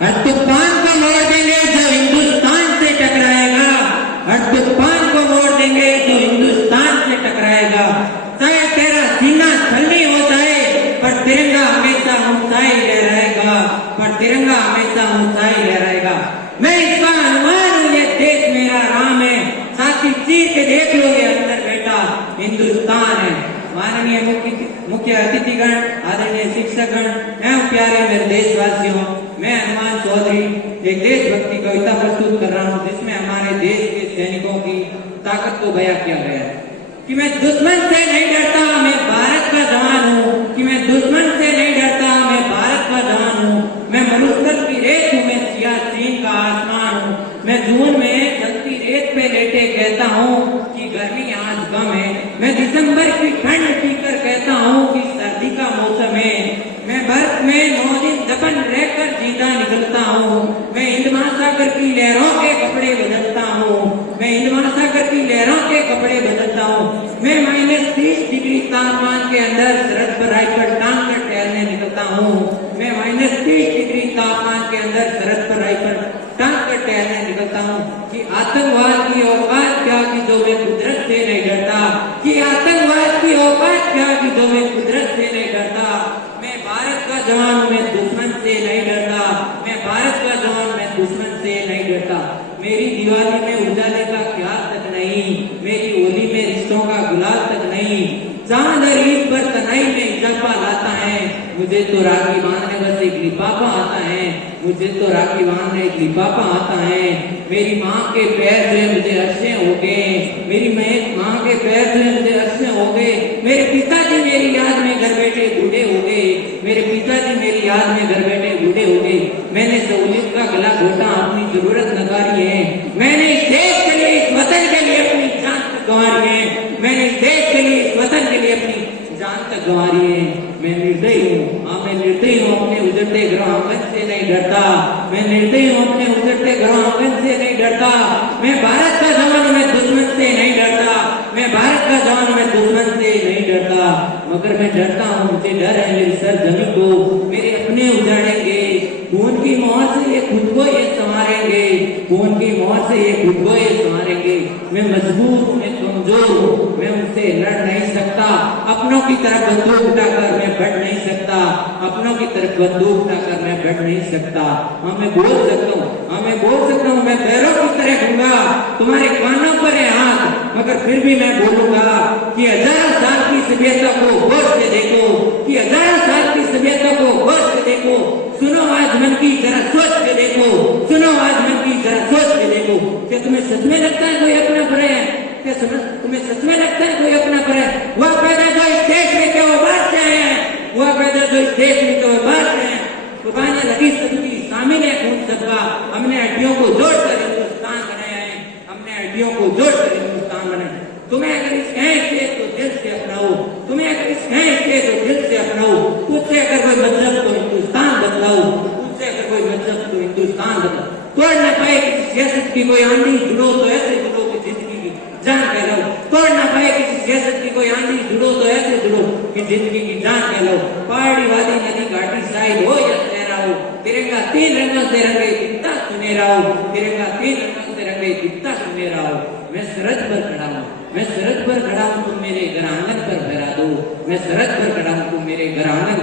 और तूफान को मोड़ देंगे जो हिंदुस्तान से टकराएगा, और तूफान को मोड़ देंगे जो हिंदुस्तान से टकराएगा। चाहे तेरा सीना छलनी हो जाए पर तिरंगा हमेशा ऊंचा ही लहराएगा, पर तिरंगा हमेशा ऊंचा ही लहराएगा। मैं इसका अनुमान हूँ, ये देश मेरा राम है, साथी चीर के देख लो ये अंदर बैठा हिंदुस्तान है। माननीय मुख्य अतिथिगण, आदरणीय शिक्षकगण एवं प्यारे मेरे देशवासियों, मैं हनुमान चौधरी एक देशभक्ति कविता प्रस्तुत कर रहा हूँ जिसमें हमारे देश के सैनिकों की ताकत को बयां किया गया है। कि मैं दुश्मन से नहीं डरता, मैं भारत का जवान हूँ। कि मैं दुश्मन से नहीं डरता, मैं भारत का जवान हूँ। मैं मरुस्थल की रेत हूँ, मैं सियाचिन का आसमान हूँ। मैं जून में जलती रेत पे लेटे कहता हूँ कि गर्मी आज कम है। मैं दिसंबर की ठंड पीकर कहता हूँ कि सर्दी का मौसम है। मैं बर्फ में 9 दिन दफन रहकर जीता निकलता हूँ। मैं हिंद महासागर की लहरों के कपड़े बदलता हूँ। मैं हिंद महासागर की लहरों के कपड़े बदलता हूँ। मैं -30 डिग्री तापमान के अंदर सरहद पर राइफल टांग कर टहलने निकलता हूँ। मैं -30 डिग्री तापमान के अंदर सरहद पर राइफल टांग कर टहलने निकलता हूँ। कि आतंकवाद की औकात क्या कि जो मैं कुदरत से नहीं डरता। कि आतंकवाद की औकात क्या कि जो मैं कुदरत से नहीं डरता। मैं भारत का जवान हूँ, मैं दुश्मन से नहीं डरता। मैं भारत का जवान, मैं दुश्मन से नहीं डरता। मेरी दिवाली में उजाले का ख्याल तक नहीं, मेरी होली में रिश्तों का गुलाल तक नहीं। चांद और ईद पर तनाई में इजाफा लाता है। मुझे तो राखी बांधने बस एक लिफाफा आता है। मुझे तो राखी बांधने एक लिफाफा आता है। मेरी माँ के पैर से मुझे अरसे हो गए। मेरी माँ के पैर से मुझे अरसे हो गए। मेरे पिताजी मेरी याद में घर बैठे बूढ़े हो गए। मेरे पिताजी मेरी याद में घर बैठे बूढ़े हो गए। मैंने सहूलियत का गला घोटा, अपनी जरूरत नकारी है। मैंने इस देश के लिए, इस वतन के लिए अपनी जान तक गंवारी है। मैंने इस देश के लिए, इस वतन के लिए अपनी जान तक गंवारी है। मैं निर्दयी हूँ, हाँ मैं निर्दयी हूँ, अपने उजड़ते ग्रह आंगन से नहीं डरता। मैं निर्दयी हूँ, अपने उजड़ते ग्रह आंगन से नहीं डरता। मैं भारत का जवान, मैं दुश्मन से नहीं डरता। मैं भारत का जवान, मैं दुश्मन से नहीं डरता। मगर मैं डरता हूँ, मुझे डर है मेरी सरजमी को मेरे अपने उजाड़ेंगे। खून की मोहर से ये खुद को ये संवारेंगे। खून की मोहर से ये खुद को ये संवारेंगे। मैं मजबूत, मैं कमजोर हूँ, मैं उनसे लड़ नहीं सकता। अपनों की तरफ बंदूक उठाकर मैं बढ़ नहीं सकता। अपनों की तरफ बंदूक उठाकर मैं बढ़ नहीं सकता। हाँ मैं बोल सकता हूँ, हाँ मैं बोल सकता हूँ। मैं पैरों की तरह दूंगा, तुम्हारे कानों पर है हाथ, मगर फिर भी मैं बोलूंगा कि 1000 साल की सभ्यता को गौर से देखो। कि 1000 साल की सभ्यता को गौर से देखो। सुनो आज मन की, जरा सोच के देखो। सुनो आज मन की, जरा सोच के देखो। क्या तुम्हें सच में लगता है कोई अपना पर है? क्या तुम्हें सच में लगता है कोई अपना पर है? वह पैदा जो इस देश में क्या वो बात क्या है? वह पैदा जो इस देश में क्या वो बात क्या है? कुर्बानियां लगी सबकी, शामिल है खून सबका। हमने हड्डियों को जोड़कर हिंदुस्तान बनाया है। हमने हड्डियों को जोड़कर हिंदुस्तान बनाया। तुम्हें अगर इस है तो दिल से अपनाओ। तुम्हें अगर इस है तो दिल से अपनाओ। तुझसे अगर कोई मतलब तो हिंदुस्तान बदलाओ। तुझसे अगर कोई मतलब तो हिंदुस्तान बदलाओ। तोड़ न पाए किसी सियासत की कोई आंधी, जुड़ो तो ऐसे जुड़ो कि जिंदगी की जान कह लो। तोड़ न पाए किसी सियासत की कोई आंधी, जुड़ो तो ऐसे जुड़ो कि जिंदगी की जान कह लो। पहाड़ी वादी नदी घाटी साहिल हो या सहरा हो, तिरंगा 3 रंगों से रंगे कितना सुनहरा हो। तिरंगा 3 रंगों से रंगे कितना सुनहरा हो। मैं सरहद पर खड़ा हूँ, मैं सरहद पर खड़ा हूँ, तुम मेरे घर आंगन पर भरा दो। मैं सरहद पर खड़ा हूँ, तुम मेरे घर आंगन